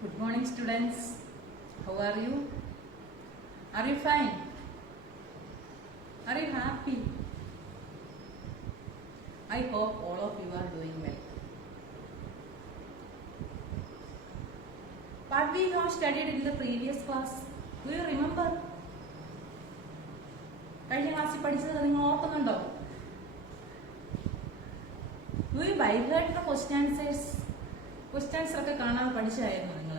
Good morning, students. How are you? Are you fine? Are you happy? I hope all of you are doing well. What we have studied in the previous class, do you remember? കഴിഞ്ഞ ക്ലാസ്സിൽ പഠിച്ചത് നിങ്ങൾ ഓർക്കുന്നുണ്ടോ? Do you by heart the question answers? Questions ഒക്കെ കാണാൻ പഠിച്ചായിരുന്നു നിങ്ങൾ?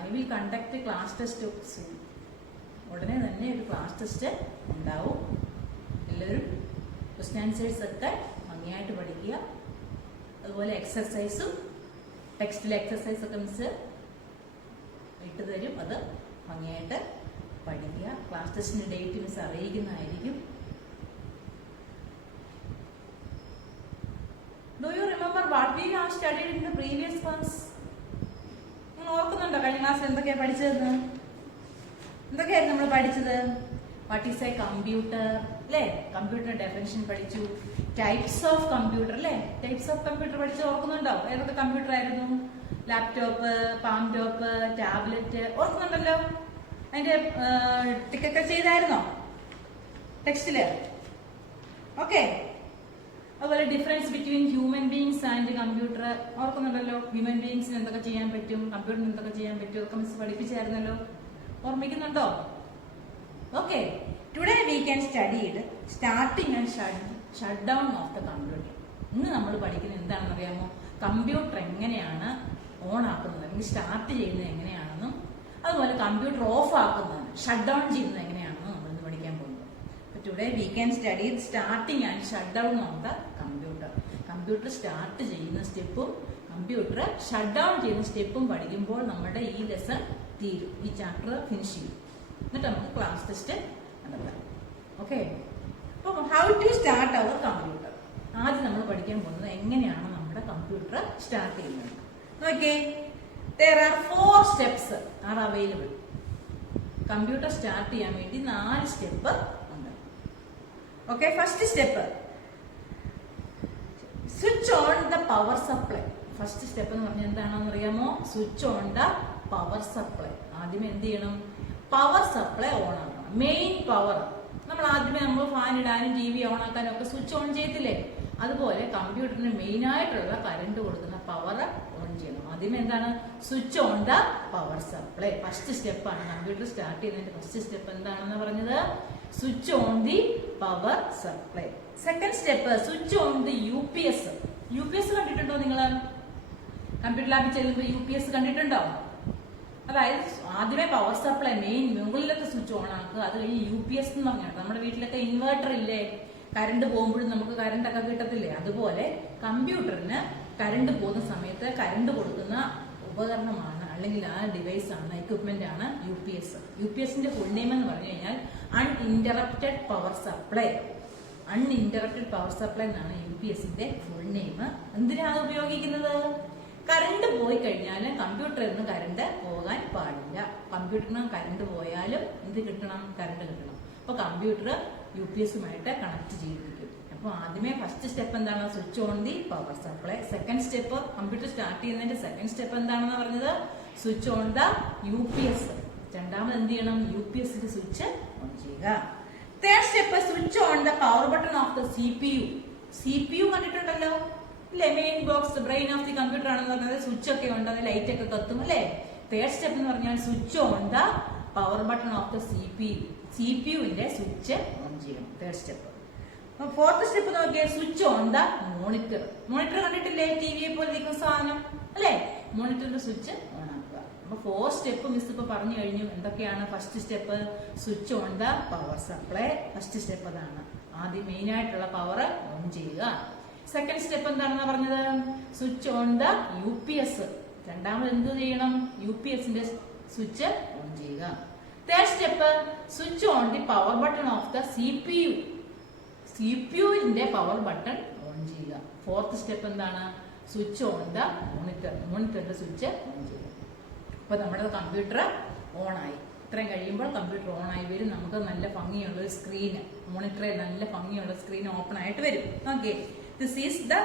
I will conduct a class test soon. ഉടനെ തന്നെ ഒരു ക്ലാസ് ടെസ്റ്റ് ഉണ്ടാവും. എല്ലാവരും ക്വസ്റ്റ്യൻ ആൻസേഴ്സ് ഒക്കെ ഭംഗിയായിട്ട് പഠിക്കുക. അതുപോലെ എക്സസൈസും ടെക്സ്റ്റിലെ എക്സസൈസ് ഒക്കെ മിസ് ഇട്ട് തരും. അത് ഭംഗിയായിട്ട് പഠിക്കുക. ക്ലാസ് ടെസ്റ്റിന്റെ ഡേറ്റ് മിസ് അറിയിക്കുന്നതായിരിക്കും. Do you remember what we have studied in the previous class? നിങ്ങൾ ഓർക്കുന്നുണ്ടോ കഴിഞ്ഞ ക്ലാസ്സിൽ എന്തൊക്കെയാണ് പഠിച്ചതെന്ന്? എന്തൊക്കെയായിരുന്നു നമ്മൾ പഠിച്ചത്? വാട്ട് ഈസ് എ കമ്പ്യൂട്ടർ അല്ലേ? കമ്പ്യൂട്ടർ ഡെഫിനിഷൻ പഠിച്ചു. ടൈപ്സ് ഓഫ് കമ്പ്യൂട്ടർ അല്ലേ? ടൈപ്സ് ഓഫ് കമ്പ്യൂട്ടർ പഠിച്ച് ഓർക്കുന്നുണ്ടോ? ഏതൊക്കെ കമ്പ്യൂട്ടർ ആയിരുന്നു? ലാപ്ടോപ്പ്, പാം ടോപ്പ്, ടാബ്ലറ്റ്, ഓർക്കുന്നുണ്ടല്ലോ? അതിന്റെ ടിക്കൊക്കെ ചെയ്തായിരുന്നോ ടെക്സ്റ്റില്? ഓക്കെ. അതുപോലെ difference between human beings and computer ഓർക്കുന്നുണ്ടല്ലോ? ഹ്യൂമൻ ബീങ്സിന് എന്തൊക്കെ ചെയ്യാൻ പറ്റും, കമ്പ്യൂട്ടറിന് എന്തൊക്കെ ചെയ്യാൻ പറ്റും, ഒക്കെ മിസ് പഠിപ്പിച്ചായിരുന്നല്ലോ. ഓർമ്മിക്കുന്നുണ്ടോ? Okay. Today we can studied starting and shut down of the computer. ഇന്ന് നമ്മൾ പഠിക്കുന്നത് എന്താണെന്ന് അറിയാമോ? കമ്പ്യൂട്ടർ എങ്ങനെയാണ് ഓൺ ആക്കുന്നത് അല്ലെങ്കിൽ സ്റ്റാർട്ട് ചെയ്യുന്നത് എങ്ങനെയാണെന്നും അതുപോലെ കമ്പ്യൂട്ടർ ഓഫ് ആക്കുന്നത് ഷട്ട് ഡൗൺ ചെയ്യുന്നത് എങ്ങനെയാണെന്നും നമ്മൾ ഇന്ന് പഠിക്കാൻ പോകുന്നത്. Today we can study starting and shut down of the computer. Computer start ചെയ്യുന്ന സ്റ്റെപ്പും കമ്പ്യൂട്ടർ ഷട്ട് ഡൗൺ ചെയ്യുന്ന സ്റ്റെപ്പും പഠിക്കുമ്പോൾ നമ്മുടെ ഈ ലെസൺ തീരും, ഈ ചാപ്റ്റർ ഫിനിഷ് ചെയ്യും. എന്നിട്ട് നമുക്ക് ക്ലാസ് ടെസ്റ്റ് നടത്താം. ഓക്കെ. അപ്പോൾ how to start our computer. ആദ്യം നമ്മൾ പഠിക്കാൻ പോകുന്നത് എങ്ങനെയാണ് നമ്മുടെ കമ്പ്യൂട്ടർ സ്റ്റാർട്ട് ചെയ്യുന്നത്. നോക്കിയേ, there are 4 steps are available. Computer start ചെയ്യാൻ വേണ്ടി 4 സ്റ്റെപ്പ് ഉണ്ട്. Okay. First step, switch on the power supply. First step എന്ന് പറഞ്ഞാൽ എന്താണെന്ന് അറിയാമോ? Switch on the power supply. ആദ്യം എന്ത് ചെയ്യണം? പവർ സപ്ലൈ ഓൺ ആക്കണം. മെയിൻ പവർ നമ്മൾ ആദ്യമേ ഫാൻ ഇടാനും ടി വി ഓൺ ആക്കാനും ഒക്കെ സ്വിച്ച് ഓൺ ചെയ്തില്ലേ? അതുപോലെ കമ്പ്യൂട്ടറിന് മെയിൻ ആയിട്ടുള്ള കറണ്ട് കൊടുക്കുന്ന പവർ ഓൺ ചെയ്യണം. ആദ്യമേ എന്താണ്? Switch on the power supply. First സ്റ്റെപ്പാണ്. കമ്പ്യൂട്ടർ സ്റ്റാർട്ട് ചെയ്യുന്നതിന്റെ ഫസ്റ്റ് സ്റ്റെപ്പ് എന്താണെന്ന് പറഞ്ഞത്? Switch on the power supply. Second step, switch on the UPS. UPS കണ്ടിട്ടുണ്ടോ നിങ്ങൾ? കമ്പ്യൂട്ടർ ലാബിൽ ചെല്ലുമ്പോൾ UPS കണ്ടിട്ടുണ്ടോ? അതായത് ആദ്യമേ പവർ സപ്ലൈ മെയിൻ മുകളിലൊക്കെ സ്വിച്ച് ഓൺ ആക്കുക. അത് കഴിഞ്ഞ് UPS എന്ന് പറഞ്ഞാൽ നമ്മുടെ വീട്ടിലൊക്കെ ഇൻവേർട്ടർ ഇല്ലേ? കറണ്ട് പോകുമ്പോഴും നമുക്ക് കറണ്ട് ഒക്കെ കിട്ടത്തില്ലേ? അതുപോലെ കമ്പ്യൂട്ടറിന് കറണ്ട് പോകുന്ന സമയത്ത് കറണ്ട് കൊടുക്കുന്ന ഉപകരണമാണ് അല്ലെങ്കിൽ ആ ഡിവൈസ് ആണ്, എക്വിപ്മെന്റ് ആണ് UPS. UPSന്റെ ഫുൾ നെയിം എന്ന് പറഞ്ഞു കഴിഞ്ഞാൽ uninterrupted power supply. Uninterrupted power supply എന്നാണ് UPSന്റെ ഫുൾ നെയിം. എന്തിനാണ് ഉപയോഗിക്കുന്നത്? കറണ്ട് പോയി കഴിഞ്ഞാൽ കമ്പ്യൂട്ടറിൽ നിന്ന് കറണ്ട് പോകാൻ പാടില്ല. കമ്പ്യൂട്ടറിന് കറണ്ട് പോയാലും എന്ത് കിട്ടണം? കറണ്ട് കിട്ടണം. അപ്പൊ കമ്പ്യൂട്ടർ UPSുമായിട്ട് കണക്ട് ചെയ്തിരിക്കും. അപ്പൊ ആദ്യമേ ഫസ്റ്റ് സ്റ്റെപ്പ് എന്താണ്? Switch on the power supply. Second step, computer start ചെയ്യുന്നതിന്റെ സെക്കൻഡ് സ്റ്റെപ്പ് എന്താണെന്ന് പറഞ്ഞത്? Switch on the UPS. രണ്ടാമത് എന്ത് ചെയ്യണം? UPSന്റെ സ്വിച്ച് ഓൺ ചെയ്യുക. Third step, switch on the power button of the CPU. CPU കണ്ടിട്ടുണ്ടല്ലോ അല്ലെ? Main box, brain of the computer ആണെന്ന് പറഞ്ഞത്. സ്വിച്ച് ഒക്കെ ഉണ്ട്, അത് ലൈറ്റ് ഒക്കെ കത്തും അല്ലെ? തേർഡ് സ്റ്റെപ്പ് എന്ന് പറഞ്ഞാൽ switch on the power button of the CPU. CPUവിന്റെ സ്വിച്ച് ഓൺ ചെയ്യണം. Third step. ഫോർത്ത് സ്റ്റെപ്പ് നോക്കിയേ, switch on the monitor. Monitor കണ്ടിട്ടില്ലേ? ടിവിയെ പോലെ ഇരിക്കുന്ന സാധനം അല്ലെ? മോണിറ്ററിന്റെ സ്വിച്ച് ഓൺ ആക്കുക. അപ്പൊ 4 സ്റ്റെപ്പ് മിസ് ഇപ്പൊ പറഞ്ഞു കഴിഞ്ഞു. എന്തൊക്കെയാണ്? First step switch on the power supply. First step അതാണ്. ആദ്യം മെയിൻ ആയിട്ടുള്ള പവർ ഓൺ ചെയ്യുക. സെക്കൻഡ് സ്റ്റെപ്പ് എന്താണെന്ന് പറഞ്ഞത്? Switch on the UPS. രണ്ടാമത് എന്ത് ചെയ്യണം? UPSന്റെ സ്വിച്ച് ഓൺ ചെയ്യുക. Third step, switch on the power button of the CPU. CPUവിന്റെ പവർ ബട്ടൺ ഓൺ ചെയ്യുക. ഫോർത്ത് സ്റ്റെപ്പ് എന്താണ്? Switch on the monitor. മോണിറ്ററിന്റെ സ്വിച്ച് ഓൺ ചെയ്യുക. അപ്പൊ നമ്മുടെ കമ്പ്യൂട്ടർ ഓൺ ആയി. ഇത്രയും കഴിയുമ്പോൾ കമ്പ്യൂട്ടർ ഓൺ ആയി വരും. നമുക്ക് നല്ല ഭംഗിയുള്ള ഒരു സ്ക്രീന്, മോണിറ്ററിൽ നല്ല ഭംഗിയുള്ള സ്ക്രീൻ ഓപ്പൺ ആയിട്ട് വരും. Okay. This is the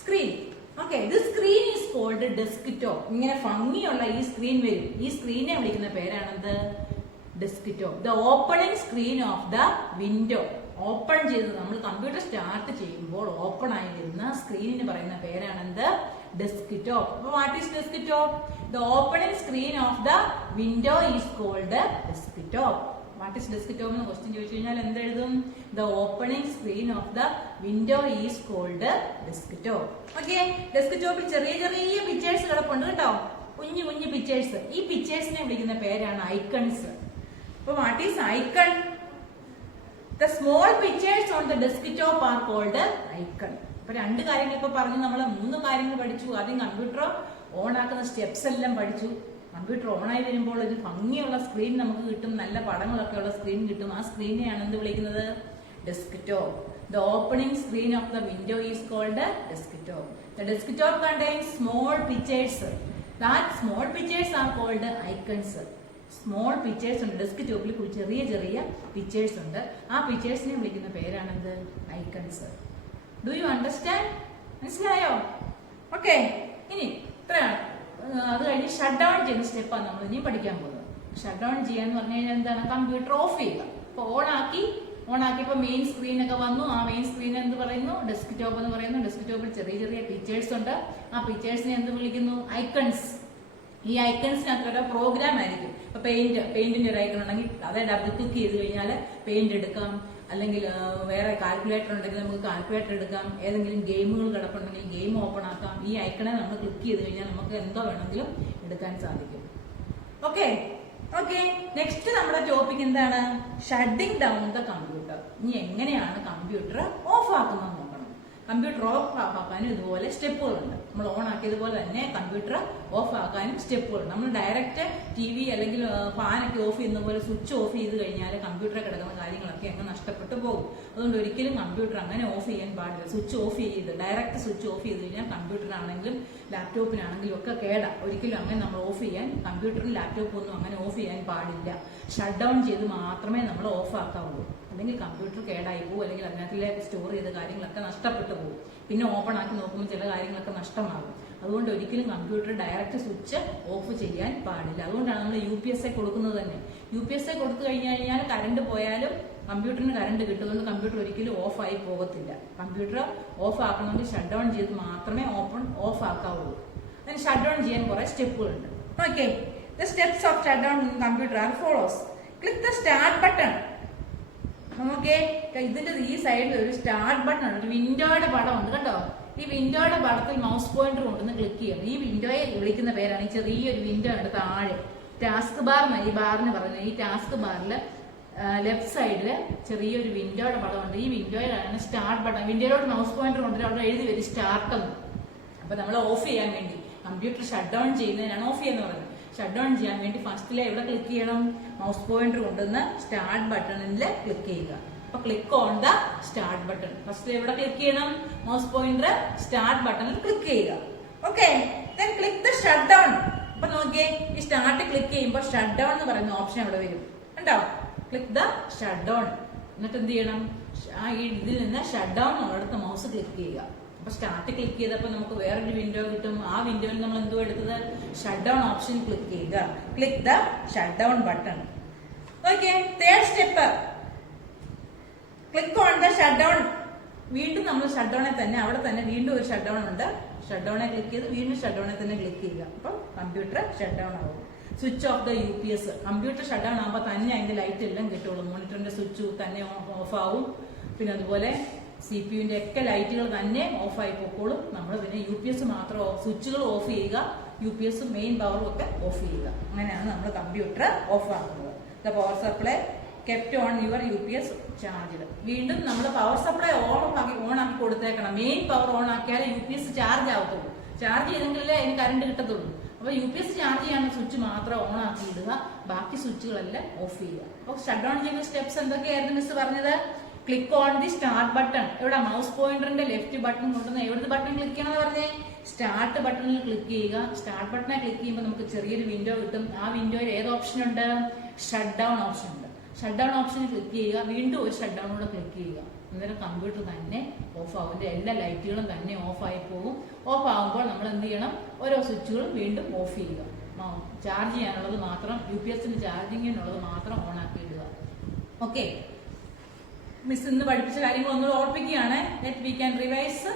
screen. Okay, this screen is called desktop. ഇങ്ങനെ ഭംഗിയുള്ള ഈ സ്ക്രീൻ വരും. ഈ സ്ക്രീനെ വിളിക്കുന്ന പേരാണെന്ത്? Desktop. The opening screen of the window. Open ചെയ്ത് നമ്മൾ കമ്പ്യൂട്ടർ സ്റ്റാർട്ട് ചെയ്യുമ്പോൾ ഓപ്പൺ ആയി വരുന്ന സ്ക്രീനിന് പറയുന്ന പേരാണെന്ത്? ഡെസ്ക്ടോപ്പ്. അപ്പൊ what is desktop? The opening screen of the window is called desktop. What is desktop എന്ന് ക്വസ്റ്റ്യൻ ചോദിച്ചു കഴിഞ്ഞാൽ എന്തെഴുതും? The opening screen of the window is called desktop. Okay, ഡെസ്ക്ടോപ്പിൽ ചെറിയ ചെറിയ പിക്ചേഴ്സ് കിടപ്പുണ്ട് കേട്ടോ, കുഞ്ഞു കുഞ്ഞു പിക്ചേഴ്സ്. ഈ പിക്ചേഴ്സിനെ വിളിക്കുന്ന പേരാണ് ഐക്കൺസ്. അപ്പൊ what is icon? The small pictures on the desktop are called icon. അപ്പൊ രണ്ട് കാര്യങ്ങൾ ഇപ്പൊ പറഞ്ഞു. നമ്മൾ 3 കാര്യങ്ങൾ പഠിച്ചു. ആദ്യം കമ്പ്യൂട്ടർ ഓൺ ആക്കുന്ന സ്റ്റെപ്സ് എല്ലാം പഠിച്ചു. കമ്പ്യൂട്ടർ ഓൺ ആയി വരുമ്പോൾ ഒരു ഭംഗിയുള്ള സ്ക്രീൻ നമുക്ക് കിട്ടും, നല്ല പടങ്ങളൊക്കെ ഉള്ള സ്ക്രീൻ കിട്ടും. ആ സ്ക്രീനെയാണ് എന്ത് വിളിക്കുന്നത്? Desktop. The opening screen of the window is called desktop. The desktop contains small pictures. That small pictures are called icons. Small pictures ഉണ്ട് ഡെസ്ക്ടോപ്പിൽ, ചെറിയ ചെറിയ പിക്ചേഴ്സ് ഉണ്ട്. ആ പിക്ചേഴ്സിനെ വിളിക്കുന്ന പേരാണെന്ത്? ഐക്കൺസ്. Do you understand? മനസ്സിലായോ? ഓക്കെ, ഇനി ഇത്രയാണ്. അത് കഴിഞ്ഞ് ഷട്ട് ഡൗൺ ചെയ്യുന്ന സ്റ്റെപ്പാണ് നമ്മൾ ഇനി പഠിക്കാൻ പോകുന്നത്. ഷട്ട് ഡൗൺ ചെയ്യാന്ന് പറഞ്ഞു കഴിഞ്ഞാൽ എന്താണ്? കമ്പ്യൂട്ടർ ഓഫ് ചെയ്യുക. അപ്പൊ ഓണാക്കിയപ്പോൾ മെയിൻ സ്ക്രീൻ ഒക്കെ വന്നു. ആ മെയിൻ സ്ക്രീൻ എന്ത് പറയുന്നു? ഡെസ്ക്ടോപ്പ് എന്ന് പറയുന്നു. ഡെസ്ക്ടോപ്പിൽ ചെറിയ ചെറിയ പിക്ചേഴ്സ് ഉണ്ട്. ആ പിക്ചേഴ്സിനെ എന്ത് വിളിക്കുന്നു? ഐക്കൺസ്. ഈ ഐക്കൺസിനകത്ത് പ്രോഗ്രാം ആയിരിക്കും. ഇപ്പൊ പെയിന്റിന്റെ ഒരു ഐക്കൺ ഉണ്ടെങ്കിൽ അതേ ഡബിൾ ക്ലിക്ക് ചെയ്ത് കഴിഞ്ഞാൽ പെയിന്റ് എടുക്കാം. അല്ലെങ്കിൽ വേറെ കാൽക്കുലേറ്റർ ഉണ്ടെങ്കിൽ നമുക്ക് കാൽക്കുലേറ്റർ എടുക്കാം. ഏതെങ്കിലും ഗെയിമുകൾ കിടപ്പുണ്ടെങ്കിൽ ഗെയിം ഓപ്പൺ ആക്കാം. ഈ ഐക്കണെ നമ്മൾ ക്ലിക്ക് ചെയ്ത് കഴിഞ്ഞാൽ നമുക്ക് എന്തോ വേണമെങ്കിലും എടുക്കാൻ സാധിക്കും. ഓക്കെ ഓക്കെ, നെക്സ്റ്റ് നമ്മുടെ ടോപ്പിക് എന്താണ്? Shooting down the computer. ഇനി എങ്ങനെയാണ് കമ്പ്യൂട്ടർ ഓഫ് ആക്കുന്നത് നോക്കണം. കമ്പ്യൂട്ടർ ഓഫ് ആക്കാനും ഇതുപോലെ സ്റ്റെപ്പുകളുണ്ട്. നമ്മൾ ഓൺ ആക്കിയതുപോലെ തന്നെ കമ്പ്യൂട്ടർ ഓഫ് ആക്കാനും സ്റ്റെപ്പുകളുണ്ട്. നമ്മൾ ഡയറക്റ്റ് TV അല്ലെങ്കിൽ ഫാനൊക്കെ ഓഫ് ചെയ്യുന്ന പോലെ സ്വിച്ച് ഓഫ് ചെയ്ത് കഴിഞ്ഞാൽ കമ്പ്യൂട്ടറിൽ കിടക്കുന്ന കാര്യങ്ങളൊക്കെ അങ്ങ് നഷ്ടപ്പെട്ടു പോകും. അതുകൊണ്ട് ഒരിക്കലും കമ്പ്യൂട്ടർ അങ്ങനെ ഓഫ് ചെയ്യാൻ പാടില്ല. സ്വിച്ച് ഓഫ് ചെയ്ത് ഡയറക്റ്റ് സ്വിച്ച് ഓഫ് ചെയ്ത് കഴിഞ്ഞാൽ കമ്പ്യൂട്ടറിനാണെങ്കിലും ലാപ്ടോപ്പിനാണെങ്കിലും ഒക്കെ കേടാ. ഒരിക്കലും അങ്ങനെ നമ്മൾ ഓഫ് ചെയ്യാൻ, കമ്പ്യൂട്ടറും ലാപ്ടോപ്പും ഒന്നും അങ്ങനെ ഓഫ് ചെയ്യാൻ പാടില്ല. ഷട്ട് ഡൗൺ ചെയ്ത് മാത്രമേ നമ്മൾ ഓഫ് ആക്കാവുള്ളൂ. അല്ലെങ്കിൽ കമ്പ്യൂട്ടർ കേടായി പോകും, അല്ലെങ്കിൽ അതിനകത്തിലെ സ്റ്റോർ ചെയ്ത കാര്യങ്ങളൊക്കെ നഷ്ടപ്പെട്ടു പോകും. പിന്നെ ഓപ്പൺ ആക്കി നോക്കുമ്പോൾ ചില കാര്യങ്ങളൊക്കെ നഷ്ടമാകും. അതുകൊണ്ട് ഒരിക്കലും കമ്പ്യൂട്ടർ ഡയറക്റ്റ് സ്വിച്ച് ഓഫ് ചെയ്യാൻ പാടില്ല. അതുകൊണ്ടാണ് നമ്മൾ UPSA കൊടുക്കുന്നത് തന്നെ. UPSA കൊടുത്തു കഴിഞ്ഞാൽ കറണ്ട് പോയാലും കമ്പ്യൂട്ടറിന് കറണ്ട് കിട്ടും. അതുകൊണ്ട് കമ്പ്യൂട്ടർ ഒരിക്കലും ഓഫ് ആയി പോകത്തില്ല. കമ്പ്യൂട്ടർ ഓഫ് ആക്കണമെങ്കിൽ ഷട്ട് ഡൗൺ ചെയ്ത് മാത്രമേ ഓഫ് ആക്കാവുള്ളൂ. അതിന് ഷട്ട് ഡൗൺ ചെയ്യാൻ കുറെ സ്റ്റെപ്പുകളുണ്ട്. Okay, the steps of shut down in computer are follows. Click the start button. നമുക്ക് ഇതിന്റെ ഈ സൈഡിൽ ഒരു സ്റ്റാർട്ട് ബട്ടൺ ഉണ്ട്. ഒരു വിൻഡോയുടെ പടം ഉണ്ട് കേട്ടോ. ഈ വിൻഡോയുടെ പടത്തിൽ മൗസ് പോയിന്റർ കൊണ്ടുവന്ന് ക്ലിക്ക് ചെയ്യണം. ഈ വിൻഡോയെ വിളിക്കുന്ന പേരാണ്, ഈ ചെറിയൊരു വിൻഡോ ഉണ്ട് താഴെ ടാസ്ക് ബാർ. ഈ ബാറിന് പറയുന്നത്, ഈ ടാസ്ക് ബാറിൽ ലെഫ്റ്റ് സൈഡില് ചെറിയൊരു വിൻഡോയുടെ പടമുണ്ട്. ഈ വിൻഡോയിലാണ് സ്റ്റാർട്ട് ബട്ടൺ. വിൻഡോയിലോട്ട് മൗസ് പോയിന്റർ കൊണ്ടുവരും, അവിടെ എഴുതി വരും സ്റ്റാർട്ട് എന്ന്. അപ്പൊ നമ്മൾ ഓഫ് ചെയ്യാൻ വേണ്ടി, കമ്പ്യൂട്ടർ ഷട്ട് ഡൗൺ ചെയ്യുന്നതിനാണ് ഓഫ് ചെയ്യുന്നത് പറയുന്നത്. ഷട്ട് ഡൗൺ ചെയ്യാൻ വേണ്ടി ഫസ്റ്റിലെ എവിടെ ക്ലിക്ക് ചെയ്യണം? മൗസ് പോയിന്റർ കൊണ്ടുവന്ന് സ്റ്റാർട്ട് ബട്ടണിൽ ക്ലിക്ക് ചെയ്യുക. അപ്പൊ click on the start button. First എവിടെ ക്ലിക്ക് ചെയ്യണം? മൗസ് പോയിന്റർ സ്റ്റാർട്ട് ബട്ടണിൽ ക്ലിക്ക് ചെയ്യുക. Okay, then click the shut down. അപ്പൊ നോക്കിയേ, ഈ സ്റ്റാർട്ട് ക്ലിക്ക് ചെയ്യുമ്പോൾ ഷട്ട് ഡൗൺ എന്ന് പറയുന്ന ഓപ്ഷൻ അവിടെ വരും. കണ്ടോ? Click the shut down. എന്നിട്ട് എന്ത് ചെയ്യണം? ഇതിൽ നിന്ന് ഷട്ട് ഡൗൺ ഉള്ളിടത്ത് മൗസ് ക്ലിക്ക് ചെയ്യുക. അപ്പൊ സ്റ്റാർട്ട് ക്ലിക്ക് ചെയ്തപ്പോൾ നമുക്ക് വേറൊരു വിൻഡോ കിട്ടും. ആ വിൻഡോയിൽ നമ്മൾ എന്തോ എടുത്തത്? ഷട്ട് ഡൗൺ ഓപ്ഷൻ ക്ലിക്ക് ചെയ്യുക. Click the shut down button. Okay, third step, click on the shut down. വീണ്ടും നമ്മൾ ഷട്ട് ഡൗണിൽ തന്നെ, അവിടെ തന്നെ വീണ്ടും ഒരു ഷട്ട് ഡൗൺ ഉണ്ട്. ഷട്ട് ഡൗണെ ക്ലിക്ക് ചെയ്ത് വീണ്ടും ഷട്ട് ഡൗണിൽ തന്നെ ക്ലിക്ക് ചെയ്യുക. അപ്പം കമ്പ്യൂട്ടർ ഷട്ട് ഡൗൺ ആവും. Switch off the UPS. Computer shut down ആകുമ്പോൾ തന്നെ അതിന്റെ ലൈറ്റ് എല്ലാം കിട്ടുള്ളൂ. മോണിറ്ററിന്റെ സ്വിച്ച് തന്നെ ഓഫ് ആവും. പിന്നെ അതുപോലെ CPU-ന്റെ ഒക്കെ ലൈറ്റുകൾ തന്നെ ഓഫായി പോക്കോളും. നമ്മൾ പിന്നെ UPS മാത്രം സ്വിച്ചുകൾ ഓഫ് ചെയ്യുക, UPS മെയിൻ പവറും ഒക്കെ ഓഫ് ചെയ്യുക. അങ്ങനെയാണ് നമ്മൾ കമ്പ്യൂട്ടർ ഓഫ് ആക്കുന്നത്. The power supply kept on your UPS charge. വീണ്ടും നമ്മൾ പവർ സപ്ലൈ ഓൺ ആക്കി കൊടുത്തേക്കണം. മെയിൻ പവർ ഓൺ ആക്കിയാലേ UPS ചാർജ് ആവത്തുള്ളൂ. ചാർജ് ചെയ്തെങ്കിലേ അതിന് കറണ്ട് കിട്ടത്തുള്ളൂ. അപ്പൊ UPS ചാർജ് ചെയ്യാൻ സ്വിച്ച് മാത്രം ഓൺ ആക്കി ഇടുക, ബാക്കി സ്വിച്ചുകളെല്ലാം ഓഫ് ചെയ്യുക. അപ്പൊ ഷട്ട് ഡൗൺ ചെയ്യുന്ന സ്റ്റെപ്സ് എന്തൊക്കെയായിരുന്നു മിസ് പറഞ്ഞത്? Click on the start button. ഇവിടെ മൗസ് പോയിന്ററിന്റെ ലെഫ്റ്റ് ബട്ടൺ കൊണ്ടുവന്ന് എവിടുത്തെ ബട്ടൺ ക്ലിക്ക് ചെയ്യണമെന്ന് പറഞ്ഞേ? സ്റ്റാർട്ട് ബട്ടണിൽ ക്ലിക്ക് ചെയ്യുക. സ്റ്റാർട്ട് ബട്ടണെ ക്ലിക്ക് ചെയ്യുമ്പോൾ നമുക്ക് ചെറിയൊരു വിൻഡോ കിട്ടും. ആ വിൻഡോയിൽ ഏത് ഓപ്ഷൻ ഉണ്ട്? ഷട്ട് ഡൗൺ ഓപ്ഷൻ ഉണ്ട്. ഷട്ട് ഡൗൺ ഓപ്ഷനിൽ ക്ലിക്ക് ചെയ്യുക. വീണ്ടും ഒരു ഷട്ട് ഡൗൺ കൂടെ ക്ലിക്ക് ചെയ്യുക. അന്നേരം കമ്പ്യൂട്ടർ തന്നെ ഓഫ് ആവും, എല്ലാ ലൈറ്റുകളും തന്നെ ഓഫായി പോകും. ഓഫ് ആകുമ്പോൾ നമ്മൾ എന്ത് ചെയ്യണം, ഓരോ സ്വിച്ചുകളും വീണ്ടും ഓഫ് ചെയ്യുക. ചാർജ് ചെയ്യാനുള്ളത് മാത്രം, UPS ചാർജിങ്ങിനുള്ളത് മാത്രം ഓൺ ആക്കി ഇടുക. ഓക്കെ, മിസ് ഇന്ന് പഠിപ്പിച്ച കാര്യങ്ങൾ ഒന്നുകൂടെ ഓർപ്പിക്കുകയാണ്. Let we can revise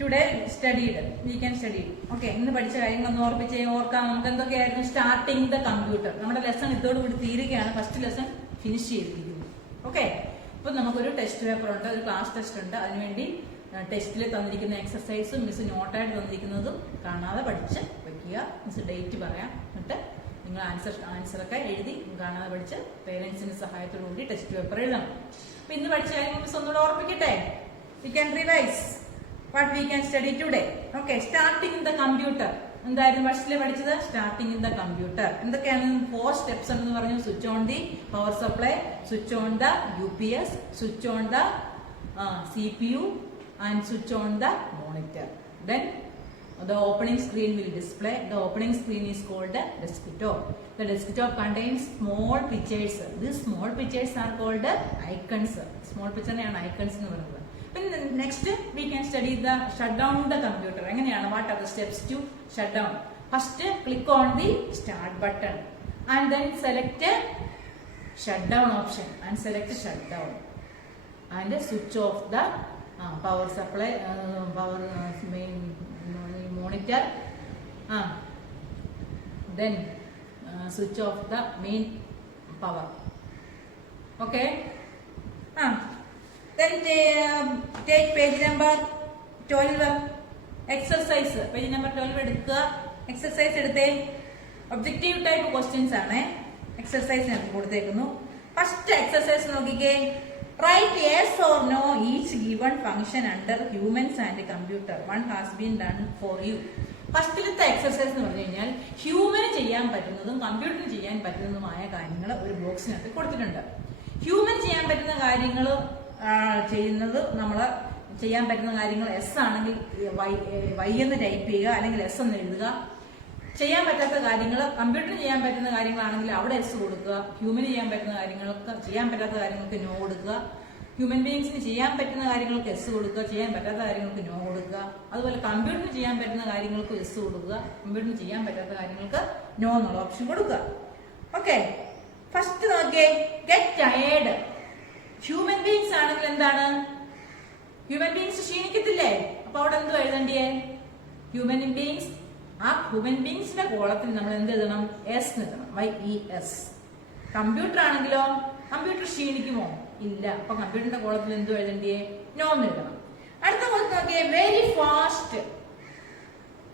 today studied, we can study. Okay, ഇന്ന് പഠിച്ച കാര്യങ്ങളൊന്ന് ഓർക്കാം. നമുക്ക് എന്തൊക്കെയായിരുന്നു? Starting the computer. നമ്മുടെ ലെസൺ ഇതോടുകൂടി തീരുകയാണ്. ഫസ്റ്റ് ലെസൺ ഫിനിഷ് ചെയ്തിരിക്കുന്നു. ഓക്കെ, ഇപ്പൊ നമുക്കൊരു ടെസ്റ്റ് പേപ്പർ ഉണ്ട്, ഒരു ക്ലാസ് ടെസ്റ്റ് ഉണ്ട്. അതിനുവേണ്ടി ടെസ്റ്റിൽ തന്നിരിക്കുന്ന എക്സസൈസും മിസ് നോട്ടായിട്ട് തന്നിരിക്കുന്നതും കാണാതെ പഠിച്ച് വെക്കുക. മിസ് ഡേറ്റ് പറയാം, എന്നിട്ട് നിങ്ങൾ ആൻസറൊക്കെ എഴുതി കാണാതെ പഠിച്ച് പേരൻസിന്റെ സഹായത്തോടുകൂടി ടെസ്റ്റ് പേപ്പർ എഴുതണം. അപ്പൊ ഇന്ന് പഠിച്ച കാര്യങ്ങൾ മിസ് ഒന്നുകൂടെ ഓർപ്പിക്കട്ടെ. We can revise what we can study today. Okay, starting in the computer എന്തായിരുന്നു ഫസ്റ്റില് പഠിച്ചത്? സ്റ്റാർട്ടിങ് ഇൻ ദ കമ്പ്യൂട്ടർ എന്തൊക്കെയാണ്? 4 സ്റ്റെപ്സ് ഉണ്ടെന്ന് പറഞ്ഞു. Switch on the power supply, switch on the UPS, switch on the CPU and switch on the monitor. Then the opening screen will display. The opening screen is called the desktop. The desktop contains small pictures. These small pictures are called icons. Small picture ആണ് icons എന്ന് പറയുന്നത്. പിന്നെ next we can study the shut down the computer. എങ്ങനെയാണ്? What are the steps to shut down? First click on the start button and then select shutdown option and select shutdown and switch off the power supply, power main monitor, then switch off the main power. Okay, then take page number 12 exercise. Page number 12 എടുക്കുക. Exercise എടുത്തേ. Objective type questions ആണ് exercise കൊടുത്തേക്കുന്നു. First exercise നോക്കിക്കേ. Write yes or no each given function under humans and computer. One has been done for you. ഫസ്റ്റിലത്തെ exercise എന്ന് പറഞ്ഞു കഴിഞ്ഞാൽ human ചെയ്യാൻ പറ്റുന്നതും കമ്പ്യൂട്ടറിന് ചെയ്യാൻ പറ്റുന്നതുമായ കാര്യങ്ങൾ ഒരു ബോക്സിനകത്ത് കൊടുത്തിട്ടുണ്ട്. ഹ്യൂമൻ ചെയ്യാൻ പറ്റുന്ന കാര്യങ്ങൾ ചെയ്യുന്നത് നമ്മൾ ചെയ്യാൻ പറ്റുന്ന കാര്യങ്ങൾ എസ് ആണെങ്കിൽ വൈ എന്ന് ടൈപ്പ് ചെയ്യുക, അല്ലെങ്കിൽ എസ് എന്ന് എഴുതുക. ചെയ്യാൻ പറ്റാത്ത കാര്യങ്ങൾ, കമ്പ്യൂട്ടറിന് ചെയ്യാൻ പറ്റുന്ന കാര്യങ്ങളാണെങ്കിൽ അവിടെ എസ് കൊടുക്കുക. ഹ്യൂമന് ചെയ്യാൻ പറ്റുന്ന കാര്യങ്ങൾക്ക്, ചെയ്യാൻ പറ്റാത്ത കാര്യങ്ങൾക്ക് നോ കൊടുക്കുക. ഹ്യൂമൻ ബീയിങ്സിന് ചെയ്യാൻ പറ്റുന്ന കാര്യങ്ങൾക്ക് എസ് കൊടുക്കുക, ചെയ്യാൻ പറ്റാത്ത കാര്യങ്ങൾക്ക് നോ കൊടുക്കുക. അതുപോലെ കമ്പ്യൂട്ടറിന് ചെയ്യാൻ പറ്റുന്ന കാര്യങ്ങൾക്ക് എസ് കൊടുക്കുക, കമ്പ്യൂട്ടറിന് ചെയ്യാൻ പറ്റാത്ത കാര്യങ്ങൾക്ക് നോ എന്നുള്ള ഓപ്ഷൻ കൊടുക്കുക. ഓക്കെ, ഫസ്റ്റ് നോക്കിയേ. Get tired. ഹ്യൂമൻ ബീയിങ്സ് ആണെങ്കിൽ എന്താണ്? ഹ്യൂമൻ ബീയിങ്സ് ക്ഷീണിക്കത്തില്ലേ? അപ്പൊ അവിടെ എന്തോ എഴുതണ്ടിയേ? Human beings. ആ ഹ്യൂമൻ ബീങ്സിന്റെ കോളത്തിൽ നമ്മൾ എന്ത് എഴുതണം? എസ് എഴുതണം. YES. കമ്പ്യൂട്ടർ ആണെങ്കിലോ? കമ്പ്യൂട്ടർ ക്ഷീണിക്കുമോ? ഇല്ല. അപ്പൊ കമ്പ്യൂട്ടറിന്റെ കോളത്തിൽ എന്തോ എഴുതണ്ടിയേ? നോ എന്ന് എഴുതണം. അടുത്ത കോളത്തിൽ നോക്കിയേ. Very fast.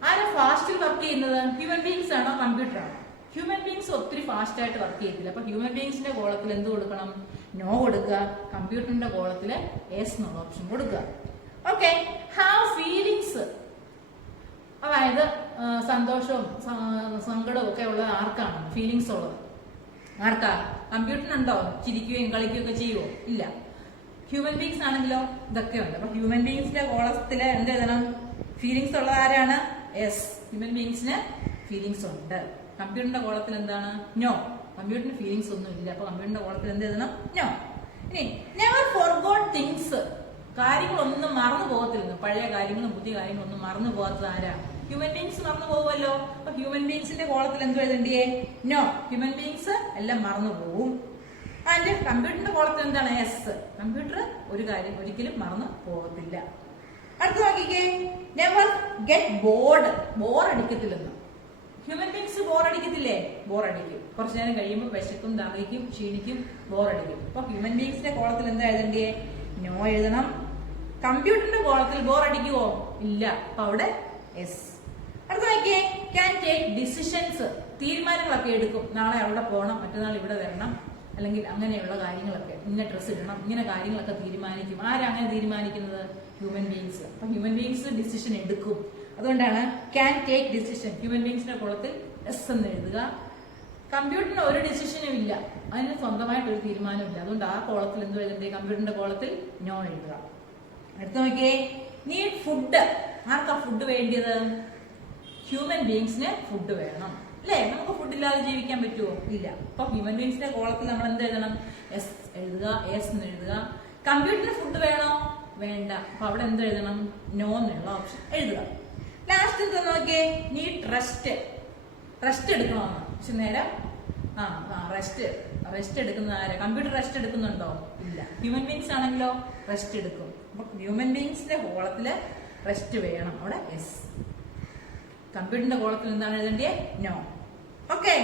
ആരാ ഫാസ്റ്റിൽ വർക്ക് ചെയ്യുന്നത്? ഹ്യൂമൻ ബീങ്സ് ആണോ കമ്പ്യൂട്ടർ ആണോ? ഹ്യൂമൻ ബീങ്സ് ഒത്തിരി ഫാസ്റ്റ് ആയിട്ട് വർക്ക് ചെയ്യത്തില്ല. അപ്പൊ ഹ്യൂമൻ ബീങ്സിന്റെ കോളത്തിൽ എന്ത് കൊടുക്കണം? നോ കൊടുക്കുക. കമ്പ്യൂട്ടറിന്റെ കോളത്തിൽ എസ് എന്നുള്ള ഓപ്ഷൻ കൊടുക്കുക. Okay, have feelings. അതായത് സന്തോഷവും സങ്കടവും ഒക്കെ ഉള്ളത് ആർക്കാണ്? ഫീലിങ്സ് ഉള്ളത് ആർക്കാ? കമ്പ്യൂട്ടറിനുണ്ടോ? ചിരിക്കുകയും കളിക്കുകയും ഒക്കെ ചെയ്യുമോ? ഇല്ല. ഹ്യൂമൻ ബീങ്സ് ആണെങ്കിലോ ഇതൊക്കെ ഉണ്ട്. അപ്പൊ ഹ്യൂമൻ ബീങ്സിന്റെ കോളത്തില് എന്ത് എഴുതണം? ഫീലിങ്സ് ഉള്ളത് ആരാണ്? എസ്. ഹ്യൂമൻ ബീങ്സിന് ഫീലിങ്സ് ഉണ്ട്. കമ്പ്യൂട്ടറിന്റെ കോളത്തിൽ എന്താണ്? നോ. കമ്പ്യൂട്ടറിന് ഫീലിങ്സ് ഒന്നും ഇല്ല. അപ്പൊ കമ്പ്യൂട്ടറിന്റെ കോളത്തിൽ എന്ത് എഴുതണം? നോ. ഇനി നെവർ ഫോർഗോട്ട് തിങ്സ്. കാര്യങ്ങളൊന്നും മറന്നു പോകത്തില്ല. പഴയ കാര്യങ്ങളും പുതിയ കാര്യങ്ങളൊന്നും മറന്നു പോകാത്തത് ആരാ? ഹ്യൂമൻ ബീങ്സ് മറന്നു പോകുമല്ലോ. അപ്പൊ ഹ്യൂമൻ ബീങ്സിന്റെ കോളത്തിൽ എന്ത് എഴുതണ്ടിയേ? നോ. ഹ്യൂമൻ ബീങ്സ് എല്ലാം മറന്നു പോകും. അതിന്റെ കമ്പ്യൂട്ടറിന്റെ കോളത്തിൽ എന്താണ്? എസ്. കമ്പ്യൂട്ടർ ഒരു കാര്യം ഒരിക്കലും മറന്നു പോകത്തില്ല. അടുത്ത നോക്കിക്കേ. Never get bored. ബോർ അടിക്കത്തില്ലെന്ന്. ഹ്യൂമൻ ബീങ്സ് ബോർ അടിക്കത്തില്ലേ? ബോർ അടിക്കും. കുറച്ചു നേരം കഴിയുമ്പോൾ വിശക്കും, ദാഹിക്കും, ക്ഷീണിക്കും, ബോർ അടിക്കും. അപ്പൊ ഹ്യൂമൻ ബീങ്സിന്റെ കോളത്തിൽ എന്താ എഴുതണ്ടിയേ? നോ എഴുതണം. കമ്പ്യൂട്ടറിന്റെ കോളത്തിൽ ബോർ അടിക്കുവോ? ഇല്ല. അപ്പൊ അവിടെ എസ്. അടുത്ത നോക്കിയേ. Can take decisions. തീരുമാനങ്ങളൊക്കെ എടുക്കും. നാളെ അവിടെ പോകണം, മറ്റന്നാൾ ഇവിടെ വരണം, അല്ലെങ്കിൽ അങ്ങനെയുള്ള കാര്യങ്ങളൊക്കെ, ഇന്ന ഡ്രസ്സ് ഇടണം, ഇങ്ങനെ കാര്യങ്ങളൊക്കെ തീരുമാനിക്കും. ആരങ്ങനെ തീരുമാനിക്കുന്നത്? Human beings. അപ്പൊ ഹ്യൂമൻ ബീങ്സ് ഡിസിഷൻ എടുക്കും. അതുകൊണ്ടാണ് ക്യാൻ ടേക്ക് ഡിസിഷൻ. ഹ്യൂമൻ ബീങ്സിന്റെ കോളത്തിൽ എസ് എന്ന് എഴുതുക. കമ്പ്യൂട്ടറിന് ഒരു ഡിസിഷനും ഇല്ല, അതിന് സ്വന്തമായിട്ടൊരു തീരുമാനവും ഇല്ല. അതുകൊണ്ട് ആ കോളത്തിൽ എന്ത് എഴുതണ്ടേ? കമ്പ്യൂട്ടറിന്റെ കോളത്തിൽ നോ എഴുതുക. അടുത്ത നോക്കിയേ. Need food. ആർക്കാ ഫുഡ് വേണ്ടിയത്? ഹ്യൂമൻ ബീങ്സിന് ഫുഡ് വേണം അല്ലേ? നമുക്ക് ഫുഡ് ഇല്ലാതെ ജീവിക്കാൻ പറ്റുമോ? ഇല്ല. അപ്പൊ ഹ്യൂമൻ ബീങ്സിന്റെ കോളത്തിൽ നമ്മൾ എന്ത് എഴുതണം? എസ് എഴുതുക. എസ് എന്ന് എഴുതുക. കമ്പ്യൂട്ടറിന് ഫുഡ് വേണോ? വേണ്ട. അപ്പൊ അവിടെ എന്ത് എഴുതണം? നോ എന്നുള്ള ഓപ്ഷൻ എഴുതുക. ലാസ്റ്റ് എന്താ നോക്കിയേ, നീഡ് റെസ്റ്റ്. റെസ്റ്റ് എടുക്കണമെന്ന്. പക്ഷെ നേരം റെസ്റ്റ് എടുക്കുന്ന ആരാ? കമ്പ്യൂട്ടർ റെസ്റ്റ് എടുക്കുന്നുണ്ടോ? ഇല്ല. ഹ്യൂമൻ ബീങ്സ് ആണെങ്കിലോ റെസ്റ്റ് എടുക്കും. അപ്പൊ ഹ്യൂമൻ ബീങ്സിന്റെ കോളത്തില് റെസ്റ്റ് വേണം. അവിടെ യെസ്. കമ്പ്യൂട്ടറിന്റെ കോളത്തിൽ എന്താണ് എഴുതേണ്ടത്? നോ. ഓക്കെ,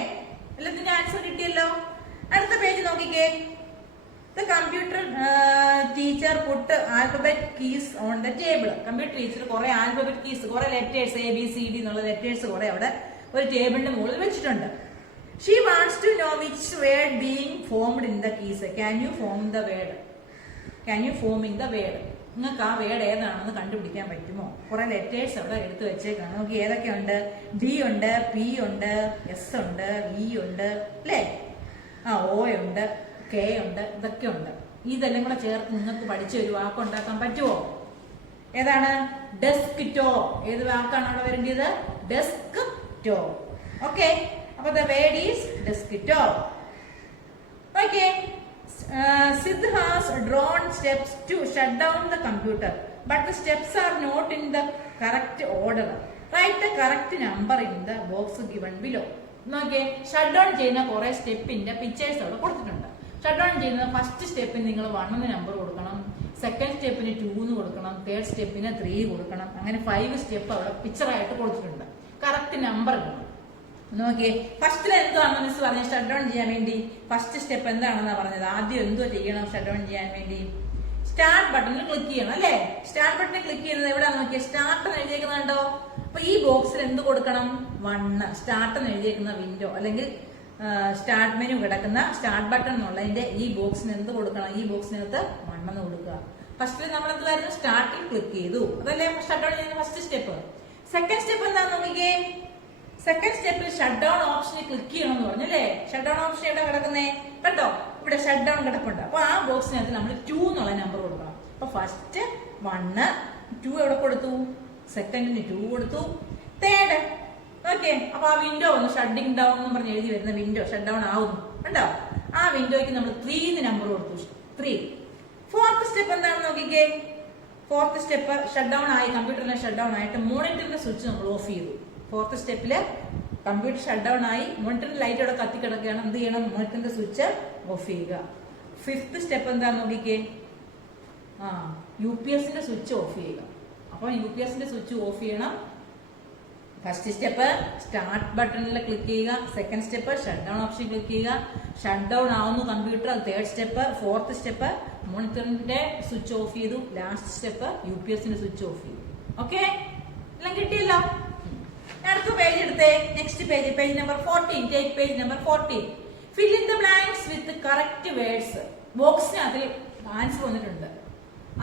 എല്ലാത്തിന്റെ ആൻസർ കിട്ടിയല്ലോ. അടുത്ത പേജ് നോക്കിക്കേ. The computer teacher put alphabet keys on the table. Computer teacher കുറെ ആൽഫബറ്റ് കീസ്, കുറെ ലെറ്റേഴ്സ് ABCD എന്നുള്ള ലെറ്റേഴ്സ് കുറെ അവിടെ ഒരു ടേബിളിന്റെ മുകളിൽ വെച്ചിട്ടുണ്ട്. She wants to know which word being formed in the keys. Can you form the word? Can you form in the word? നിങ്ങൾക്ക് ആ വേർഡ് ഏതാണെന്ന് കണ്ടുപിടിക്കാൻ പറ്റുമോ? കുറെ ലെറ്റേഴ്സ് അവിടെ എടുത്തു വെച്ചേക്കാണ്. നമുക്ക് ഏതൊക്കെയുണ്ട്? D ഉണ്ട്, P ഉണ്ട്, S ഉണ്ട്, V ഉണ്ട്, അല്ലേ? O ഉണ്ട്, K ഉണ്ട്, ഇതൊക്കെ ഉണ്ട്. ഇതെല്ലാം കൂടെ ചേർത്ത് നിങ്ങൾക്ക് പഠിച്ച ഒരു വാക്കുണ്ടാക്കാൻ പറ്റുമോ? ഏതാണ്? Desk top. ഏത് വാക്കാണ് അവിടെ വരേണ്ടത്? Desk top. ഓക്കെ, അപ്പൊ the word is desktop. Okay, Sid has drawn steps to shut down the computer, but the steps are not in the correct order. Write the correct number in the box given below. നോക്കിയേ, shut down ചെയ്യുന്ന കുറെ സ്റ്റെപ്പിന്റെ pictures അവിടെ കൊടുത്തിട്ടുണ്ട്. Shut down ചെയ്യുന്ന first സ്റ്റെപ്പിന് നിങ്ങൾ 1 എന്ന് number കൊടുക്കണം, second സ്റ്റെപ്പിന് 2 എന്ന് കൊടുക്കണം, തേർഡ് സ്റ്റെപ്പിന് 3 കൊടുക്കണം. അങ്ങനെ 5 സ്റ്റെപ്പ് അവിടെ പിക്ചറായിട്ട് കൊടുത്തിട്ടുണ്ട്. കറക്റ്റ് നമ്പർ ഇടണം. നോക്കിയേ, ഫസ്റ്റിൽ എന്താണെന്ന് മിസ് പറഞ്ഞത്? ഷട്ട് ഡൗൺ ചെയ്യാൻ വേണ്ടി ഫസ്റ്റ് സ്റ്റെപ്പ് എന്താണെന്നാ പറഞ്ഞത്? ആദ്യം എന്തോ ചെയ്യണം ഷട്ട് ഡൗൺ ചെയ്യാൻ വേണ്ടി? സ്റ്റാർട്ട് ബട്ടണിൽ ക്ലിക്ക് ചെയ്യണം, അല്ലേ? സ്റ്റാർട്ട് ബട്ടണിൽ ക്ലിക്ക് ചെയ്യുന്നത് എവിടെയാണെന്ന് നോക്കിയാൽ സ്റ്റാർട്ട് എന്ന് എഴുതിയേക്കുന്നുണ്ടോ? അപ്പൊ ഈ ബോക്സിൽ എന്ത് കൊടുക്കണം? 1. സ്റ്റാർട്ട് എന്ന് എഴുതിയേക്കുന്ന വിൻഡോ അല്ലെങ്കിൽ സ്റ്റാർട്ട് മെനു കിടക്കുന്ന സ്റ്റാർട്ട് ബട്ടൺ എന്നുള്ളതിന്റെ ഈ ബോക്സിന് എന്ത് കൊടുക്കണം? ഈ ബോക്സിനകത്ത് 1 എന്ന് കൊടുക്കുക. ഫസ്റ്റിൽ നമ്മൾ എന്തായിരുന്നു? സ്റ്റാർട്ടിൽ ക്ലിക്ക് ചെയ്തു. അതല്ലേ ഷട്ട് ഡൗൺ ചെയ്യുന്ന ഫസ്റ്റ് സ്റ്റെപ്പ്. സെക്കൻഡ് സ്റ്റെപ്പ് എന്താന്ന് നോക്കിക്കേ. സെക്കൻഡ് സ്റ്റെപ്പിൽ ഷട്ട് ഡൗൺ ഓപ്ഷനിൽ ക്ലിക്ക് ചെയ്യണമെന്ന് പറഞ്ഞു, അല്ലേ? ഷട്ട് ഡൗൺ ഓപ്ഷൻ എവിടെ കിടക്കുന്നേ? കണ്ടോ, ഇവിടെ ഷട്ട് ഡൗൺ കിടപ്പുണ്ട്. അപ്പൊ ആ ബോക്സിനകത്ത് നമ്മൾ 2 എന്നുള്ള നമ്പർ കൊടുക്കണം. അപ്പൊ ഫസ്റ്റ് 1, 2 എവിടെ കൊടുത്തു? സെക്കൻഡിന് 2 കൊടുത്തു. തേർഡ് ഓക്കെ, അപ്പൊ ആ വിൻഡോ വന്നു ഷട്ടിങ് ഡൗൺ എന്ന് പറഞ്ഞ് എഴുതി വരുന്ന വിൻഡോ ഷട്ട് ഡൗൺ ആവുന്നു, കണ്ടോ? ആ വിൻഡോയ്ക്ക് നമ്മൾ 3 എന്ന് നമ്പർ കൊടുത്തു. 3. ഫോർത്ത് സ്റ്റെപ്പ് എന്താണെന്ന് നോക്കിക്കേ. ഫോർത്ത് സ്റ്റെപ്പ് ഷട്ട് ഡൗൺ ആയി, കമ്പ്യൂട്ടറിനെ ഷട്ട് ഡൗൺ ആയിട്ട് മോണിറ്ററിന്റെ സ്വിച്ച് നമ്മൾ ഓഫ് ചെയ്തു. ഫോർത്ത് സ്റ്റെപ്പില് കമ്പ്യൂട്ടർ ഷട്ട് ഡൗൺ ആയി, മോണിറ്ററിന്റെ ലൈറ്റ് അവിടെ കത്തി കിടക്കുകയാണ്. എന്ത് ചെയ്യണം? മോണിറ്ററിന്റെ സ്വിച്ച് ഓഫ് ചെയ്യുക. ഫിഫ്ത്ത് സ്റ്റെപ്പ് എന്താണെന്ന് നോക്കിക്കേ. UPS സ്വിച്ച് ഓഫ് ചെയ്യുക. അപ്പൊ UPS സ്വിച്ച് ഓഫ് ചെയ്യണം. ഫസ്റ്റ് സ്റ്റെപ്പ് സ്റ്റാർട്ട് ബട്ടണിൽ ക്ലിക്ക് ചെയ്യുക, second step shut down option click ചെയ്യുക, ഷട്ട് ഡൗൺ ആവുന്നു computer. Third step, fourth step മോണിറ്ററിന്റെ സ്വിച്ച് ഓഫ് ചെയ്തു, last step UPS switch off ചെയ്തു. ഓക്കെ, എല്ലാം കിട്ടിയല്ലോ. അടുത്ത പേജ് എടുത്തേ. Next page, page number 14. Take page number 14. Fill in the blanks with correct words. ബോക്സിനകത്ത് ആൻസർ വന്നിട്ടുണ്ട്.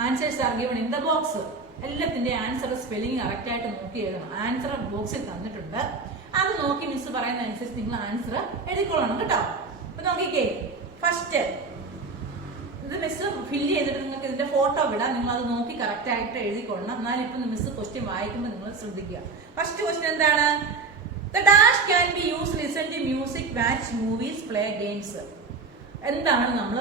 Answers are given in the box. എല്ലാത്തിന്റെ ആൻസർ സ്പെല്ലിംഗ് കറക്റ്റ് ആയിട്ട് നോക്കി എഴുതണം. ആൻസർ ബോക്സിൽ തന്നിട്ടുണ്ട്. അത് നോക്കി മിസ് പറയുന്ന അനുസരിച്ച് നിങ്ങൾ ആൻസർ എഴുതിക്കൊള്ളണം കേട്ടോ. അപ്പൊ നോക്കിക്കേ, ഫസ്റ്റ് ഇത് മിസ് ഫില്ല് ചെയ്തിട്ട് നിങ്ങൾക്ക് ഇതിന്റെ ഫോട്ടോ വിടാം. നിങ്ങൾ അത് നോക്കി കറക്റ്റ് ആയിട്ട് എഴുതിക്കൊള്ളണം. എന്നാലും ഇപ്പൊ മിസ് ക്വസ്റ്റ്യൻ വായിക്കുമ്പോൾ നിങ്ങൾ ശ്രദ്ധിക്കുക. ഫസ്റ്റ് ക്വസ്റ്റ്യൻ എന്താണ്? The dash can be used to listen to music, watch movies, play games. എന്താണ് നമ്മൾ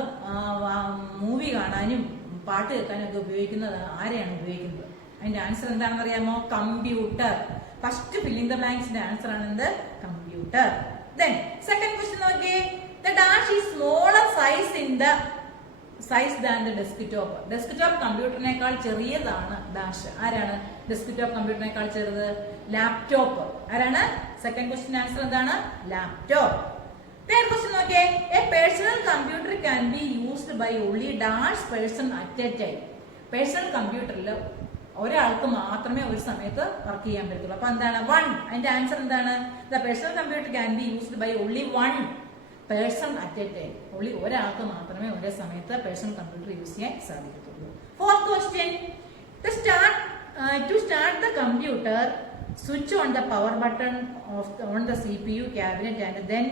മൂവി കാണാനും പാട്ട് കേൾക്കാനും ഒക്കെ ഉപയോഗിക്കുന്നത്? ആരെയാണ് ഉപയോഗിക്കുന്നത്? അതിന്റെ ആൻസർ എന്താണെന്ന് അറിയാമോ? കമ്പ്യൂട്ടർ. ഫസ്റ്റ് ഫില്ലിംഗ് ദ ബ്ലാങ്ക്സിന്റെ ആൻസർ ആണ് എന്ത്? കമ്പ്യൂട്ടർ. Then സെക്കൻഡ് ക്വസ്റ്റ്യൻ നോക്കിയേ. The dash is smaller size than the desktop. Desktop കമ്പ്യൂട്ടറിനേക്കാൾ ചെറിയതാണ് ഡാഷ്. ആരാണ് ഡെസ്ക്ടോപ്പ് കമ്പ്യൂട്ടറിനേക്കാൾ ചെറുത്? ലാപ്ടോപ്പ്. ആരാണ്? സെക്കൻഡ് ക്വസ്റ്റ്യൻ ആൻസർ എന്താണ്? ലാപ്ടോപ്പ്. തേർഡ് ക്വസ്റ്റ്യൻ നോക്കിയേ. A personal computer can be used by only dash person at a time. Personal കമ്പ്യൂട്ടറിൽ ഒരാൾക്ക് മാത്രമേ ഒരു സമയത്ത് വർക്ക് ചെയ്യാൻ പറ്റുള്ളൂ. അപ്പൊ എന്താണ്? 1. അതിന്റെ ആൻസർ എന്താണ്? The personal computer can be used by only 1 person at a time. Only ഒരാൾക്ക് മാത്രമേ ഒരേ സമയത്ത് പേഴ്സണൽ കമ്പ്യൂട്ടർ യൂസ് ചെയ്യാൻ സാധിക്കത്തുള്ളൂ. Fourth question. To start the computer, switch on the power button on the CPU cabinet and then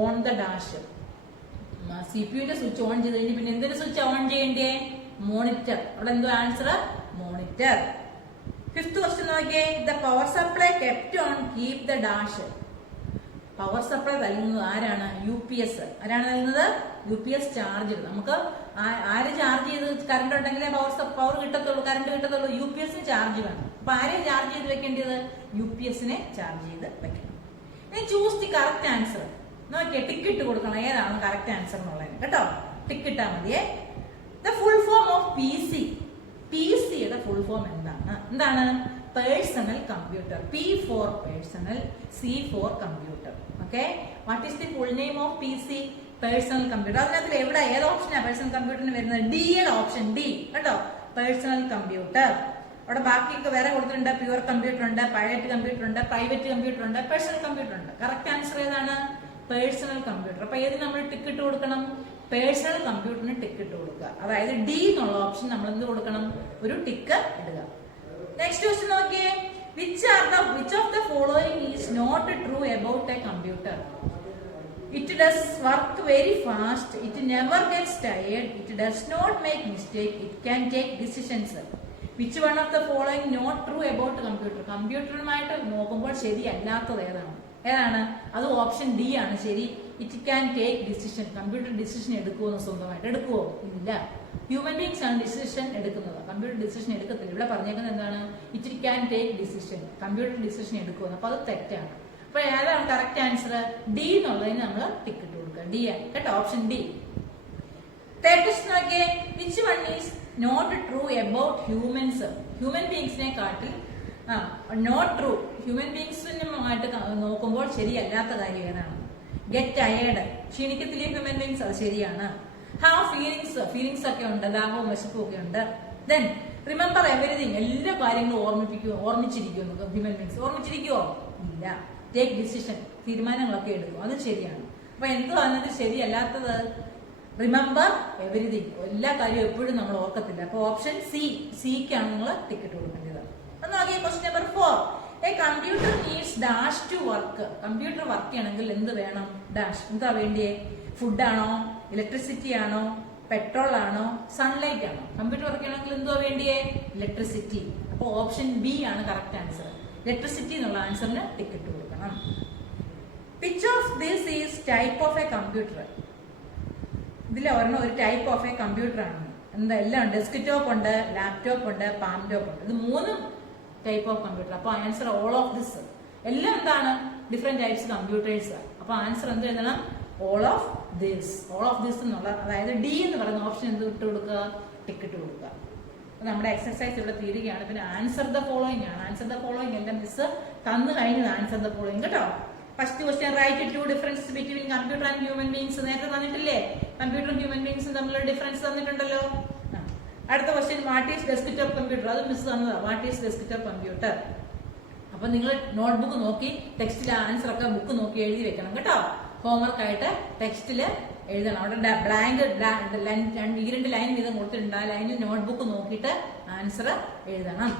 on the dash. CPUന്റെ switch on ചെയ്ത് കഴിഞ്ഞ് പിന്നെ എന്തിന്റെ സ്വിച്ച് ഓൺ ചെയ്യണ്ടേ? മോണിറ്റർ. അവിടെ എന്തോ ആൻസർ? മോണിറ്റർ. ഫിഫ്ത് ക്വസ്റ്റ്യൻ നോക്കിയേ. The power supply kept on keep the dash. Power supply നൽകുന്നത് ആരാണ്? UPS. ആരാണ് നൽകുന്നത്? UPS charge. നമുക്ക് ആര് ചാർജ് ചെയ്ത് കറണ്ട് ഉണ്ടെങ്കിലേ പവർ കിട്ടത്തുള്ളൂ, കറണ്ട് കിട്ടത്തുള്ളൂ. UPS ചാർജ് വേണം. അപ്പൊ ആരെയും ചാർജ് ചെയ്ത് വെക്കേണ്ടത്? UPS ചാർജ് ചെയ്ത് വെക്കണം. ഇനി ചൂസ് ദി കറക്റ്റ് ആൻസർ. നോക്കിയേ, ടിക്കറ്റ് കൊടുക്കണം ഏതാണ് കറക്റ്റ് ആൻസർ എന്നുള്ളത് കേട്ടോ. ടിക്കറ്റാ മതിയേ. The full form of PC. PCയുടെ ഫുൾ ഫോം എന്താണ്? Personal computer. P for personal, C for computer. Okay, what is the full name of PC? Personal computer. അതിനകത്ത് എവിടെ ഏത് ഓപ്ഷനാണ് പേഴ്സണൽ കമ്പ്യൂട്ടറിന് വരുന്നത്? ഡിയുടെ ഓപ്ഷൻ ഡി കേട്ടോ, പേഴ്സണൽ കമ്പ്യൂട്ടർ. അവിടെ ബാക്കിയൊക്കെ വേറെ കൊടുത്തിട്ടുണ്ട്. പ്യുവർ കമ്പ്യൂട്ടർ ഉണ്ട്, പ്രൈവറ്റ് കമ്പ്യൂട്ടർ ഉണ്ട്, പ്രൈവറ്റ് കമ്പ്യൂട്ടർ ഉണ്ട്, പേഴ്സണൽ കമ്പ്യൂട്ടർ ഉണ്ട്. കറക്റ്റ് ആൻസർ ഏതാണ്? Personal computer. അപ്പൊ ഏത് നമ്മൾ ടിക്കറ്റ് കൊടുക്കണം? പേഴ്സണൽ കമ്പ്യൂട്ടറിന് ടിക്കറ്റ് കൊടുക്കുക. അതായത് ഡി എന്നുള്ള ഓപ്ഷൻ നമ്മൾ എന്ത് കൊടുക്കണം? ഒരു ടിക്ക് ഇടുക. നെക്സ്റ്റ് ക്വസ്റ്റ്യൻ നോക്കിയേ. Which of the following is not true about a computer? It does work very fast. It never gets tired. It does not make mistake. It can take decisions. Which one of the following not true about computer? കമ്പ്യൂട്ടറുമായിട്ട് നോക്കുമ്പോൾ ശരിയല്ലാത്തത് ഏതാണ്? അത് option D ആണ് ശരി. It can take decision. Computer decision എടുക്കുമോ? സ്വന്തമായിട്ട് എടുക്കുവോ? ഇല്ല. Human beings ആണ് decision എടുക്കുന്നത്, കമ്പ്യൂട്ടർ ഡിസിഷൻ എടുക്കത്തില്ല. ഇവിടെ പറഞ്ഞേക്കുന്നത് എന്താണ്? It can take decision. Computer decision എടുക്കുമെന്ന്. അപ്പൊ അത് തെറ്റാണ്. അപ്പൊ ഏതാണ് കറക്റ്റ് ആൻസർ? ഡി എന്നുള്ളതിന് നമ്മൾ ടിക്കറ്റ് കൊടുക്കുക. ഡി ആണ് കേട്ടോ, ഓപ്ഷൻ ഡി. തേർഡ് ക്വസ്റ്റ്യൻ നോക്കിയേ. Which one is not true about humans? Human ബീങ്സിനെ കാട്ടിൽ നോട്ട് ട്രൂ, ഹ്യൂമൻ ബീങ്സിനുമായിട്ട് നോക്കുമ്പോൾ ശരിയല്ലാത്ത കാര്യം ഏതാണ്? Get tired. ക്ഷീണിക്കത്തില്ലേ ഹ്യൂമൻ ബീങ്സ്? അത് ശരിയാണ്. ഹാവ് ഫീലിങ്സ് ഒക്കെ ഉണ്ട്, ദാഹവും വിശപ്പും ഒക്കെ ഉണ്ട്. Then remember everything. എല്ലാ കാര്യങ്ങളും ഓർമ്മിച്ചിരിക്കുമോ ഹ്യൂമൻ ബീങ്സ്? ഓർമ്മിച്ചിരിക്കുവോ? ഇല്ല. Take decision. തീരുമാനങ്ങളൊക്കെ എടുക്കും. അത് ശരിയാണ്. അപ്പൊ എന്തോ അതിനകത്ത് ശരിയല്ലാത്തത്? Remember everything. എല്ലാ കാര്യവും എപ്പോഴും നമ്മൾ ഓർക്കത്തില്ല. അപ്പൊ ഓപ്ഷൻ സിക്കാണ് നിങ്ങൾ ടിക്കറ്റ് കൊടുക്കേണ്ടത്. നോക്കിയേ, question number 4. A computer needs dash to work. Computer work ചെയ്യണമെങ്കിൽ എന്ത് വേണം? ഡാഷ്. എന്താ വേണ്ടിയേ? ഫുഡാണോ? ഇലക്ട്രിസിറ്റി ആണോ? പെട്രോൾ ആണോ? സൺലൈറ്റ് ആണോ? കമ്പ്യൂട്ടർ വർക്ക് ചെയ്യണമെങ്കിൽ എന്തോ വേണ്ടിയേ? ഇലക്ട്രിസിറ്റി. അപ്പൊ ഓപ്ഷൻ ബി ആണ് കറക്റ്റ് ആൻസർ. ഇലക്ട്രിസിറ്റി എന്നുള്ള ആൻസറിന് ടിക്കറ്റ് കൊടുക്കണം. Which of this is type of a computer? ഇതിൽ ഒരെണ്ണം ഒരു ടൈപ്പ് ഓഫ് എ കമ്പ്യൂട്ടർ ആണ്. എന്താ? എല്ലാം ഉണ്ട്. ഡെസ്ക്ടോപ്പ് ഉണ്ട്, ലാപ്ടോപ്പ് ഉണ്ട്, പാം ടോപ്പ് ഉണ്ട്. ഇത് മൂന്നും ടൈപ്പ് ഓഫ് കമ്പ്യൂട്ടർ. അപ്പൊ ആൻസർ ഓൾ ഓഫ് ദിസ്. എല്ലാം എന്താണ്? Different types computers. അപ്പൊ ആൻസർ എന്ത് എഴുതണം? All of this. All of this എന്നുള്ള, അതായത് ഡി എന്ന് പറയുന്ന ഓപ്ഷൻ എന്ത് ഇട്ട് കൊടുക്കുക? ടിക്കറ്റ് കൊടുക്കുക. നമ്മുടെ എക്സർസൈസ് ഇവിടെ തീരുകയാണ്. പിന്നെ ആൻസർ ദ ഫോളോയിങ് ആണ്. ആൻസർ ദ ഫോളോയിങ് എല്ലാം മിസ് തന്നു കഴിഞ്ഞത്. ആൻസർ ദ ഫോളോയിങ് കേട്ടോ. First question, write two differences between computer and human beings. നേരത്തെ തന്നിട്ടില്ലേ? കമ്പ്യൂട്ടറും ഹ്യൂമൻ ബീങ്സും തമ്മിലുള്ള ഡിഫറൻസ് തന്നിട്ടുണ്ടല്ലോ. അടുത്ത question, what is desktop computer? അത് മിസ് തന്നതാ. What is desktop computer? അപ്പൊ നിങ്ങൾ നോട്ട്ബുക്ക് നോക്കി ടെക്സ്റ്റിലെ ആൻസർ ഒക്കെ ബുക്ക് നോക്കി എഴുതി വെക്കണം കേട്ടോ. ഹോംവർക്ക് ആയിട്ട് ടെക്സ്റ്റില് എഴുതണം. അവിടെ ബ്ലാങ്ക് ഈ 2 ലൈൻ വീതം കൊടുത്തിട്ടുണ്ട്. ആ ലൈനിൽ നോട്ട്ബുക്ക് നോക്കിയിട്ട് ആൻസർ എഴുതണം.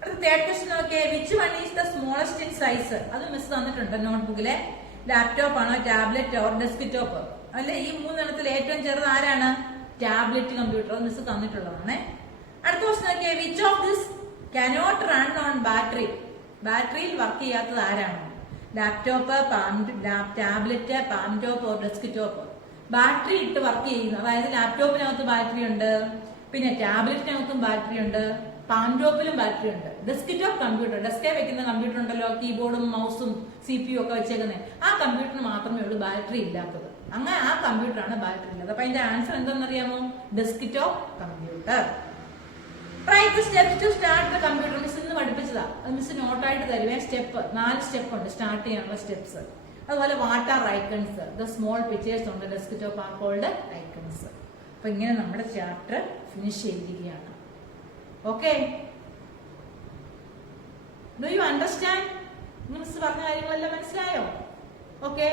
അടുത്ത തേർഡ് ക്വസ്റ്റ്യൻ നോക്കിയേ. Which one is the smallest in size? അത് മിസ് തന്നിട്ടുണ്ട് നോട്ട്ബുക്കിലെ. ലാപ്ടോപ്പ് ആണോ, ടാബ്ലറ്റ് ഓർ ഡെസ്ക്ടോപ്പ്? അല്ലെ, ഈ 3 എണ്ണത്തിൽ ഏറ്റവും ചെറുത് ആരാണ്? Tablet computer. അത് മിസ് തന്നിട്ടുള്ളതാണ്. അടുത്ത ക്വസ്റ്റ്യൻ നോക്കിയേ. Which of this cannot run on battery? ബാറ്ററിയിൽ വർക്ക് ചെയ്യാത്തത് ആരാണ്? Laptop, tablet, palm top or desktop? Battery ഇട്ട് വർക്ക് ചെയ്യുന്നു. അതായത് ലാപ്ടോപ്പിനകത്ത് ബാറ്ററി ഉണ്ട്, പിന്നെ ടാബ്ലറ്റിനകത്തും ബാറ്ററി ഉണ്ട്, പാം ടോപ്പിലും ബാറ്ററി ഉണ്ട്. ഡെസ്ക്ടോപ്പ് കമ്പ്യൂട്ടർ, ഡെസ്കേ വെക്കുന്ന കമ്പ്യൂട്ടർ ഉണ്ടല്ലോ, കീബോർഡും മൗസും CPU ഒക്കെ വെച്ചേക്കുന്നത്, ആ കമ്പ്യൂട്ടറിന് മാത്രമേ ഉള്ളൂ ബാറ്ററി ഇല്ലാത്തത്. അങ്ങനെ ആ കമ്പ്യൂട്ടറാണ് ബാറ്ററി ഇല്ലാത്തത്. അപ്പൊ അതിന്റെ ആൻസർ എന്താണെന്നറിയാമോ? Desktop computer. Write the steps to start the computer. Miss ഇന്ന് പഠിപ്പിച്ചതാ. അത് മിസ് നോട്ടായിട്ട് തരുവേ. 4 സ്റ്റെപ്പ് ഉണ്ട് സ്റ്റാർട്ട് ചെയ്യാനുള്ള സ്റ്റെപ്സ്. അതുപോലെ what are icons? The small pictures ഉണ്ട് ഡെസ്ക്ടോപ്പ് ആർ കോൾഡ് ഐക്കൺസ്. അപ്പൊ ഇങ്ങനെ നമ്മുടെ ചാപ്റ്റർ ഫിനിഷ് ചെയ്തിരിക്കുകയാണ്. Okay, do you understand? Miss പറഞ്ഞ കാര്യങ്ങളെല്ലാം മനസ്സിലായോ? Okay,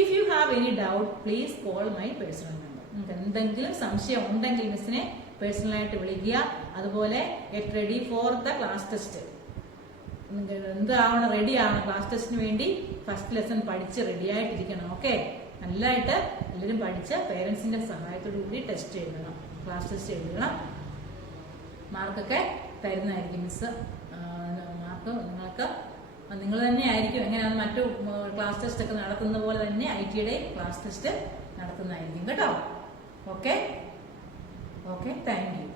if you have any doubt please call my personal number. നിങ്ങൾക്ക് എന്തെങ്കിലും സംശയം ഉണ്ടെങ്കിൽ മിസ്സിനെ പേഴ്സണലായിട്ട് വിളിക്കുക. അതുപോലെ get ready for the class test. എന്താവണം? റെഡി ആവണം ക്ലാസ് ടെസ്റ്റിന് വേണ്ടി. ഫസ്റ്റ് ലെസൺ പഠിച്ച് റെഡി ആയിട്ടിരിക്കണം. ഓക്കെ, നല്ലതായിട്ട് എല്ലാവരും പഠിച്ച് പേരൻസിന്റെ സഹായത്തോടു കൂടി ടെസ്റ്റ് എഴുതണം, ക്ലാസ് ടെസ്റ്റ് എഴുതണം. മാർക്കൊക്കെ തരുന്നതായിരിക്കും മിസ്. മാർക്ക് നിങ്ങൾക്ക് നിങ്ങൾ തന്നെ ആയിരിക്കും എങ്ങനെയാണ് മറ്റു ക്ലാസ് ടെസ്റ്റ് ഒക്കെ നടത്തുന്ന പോലെ തന്നെ IT-യുടെ ക്ലാസ് ടെസ്റ്റ് നടത്തുന്നതായിരിക്കും കേട്ടോ. Okay, thank you.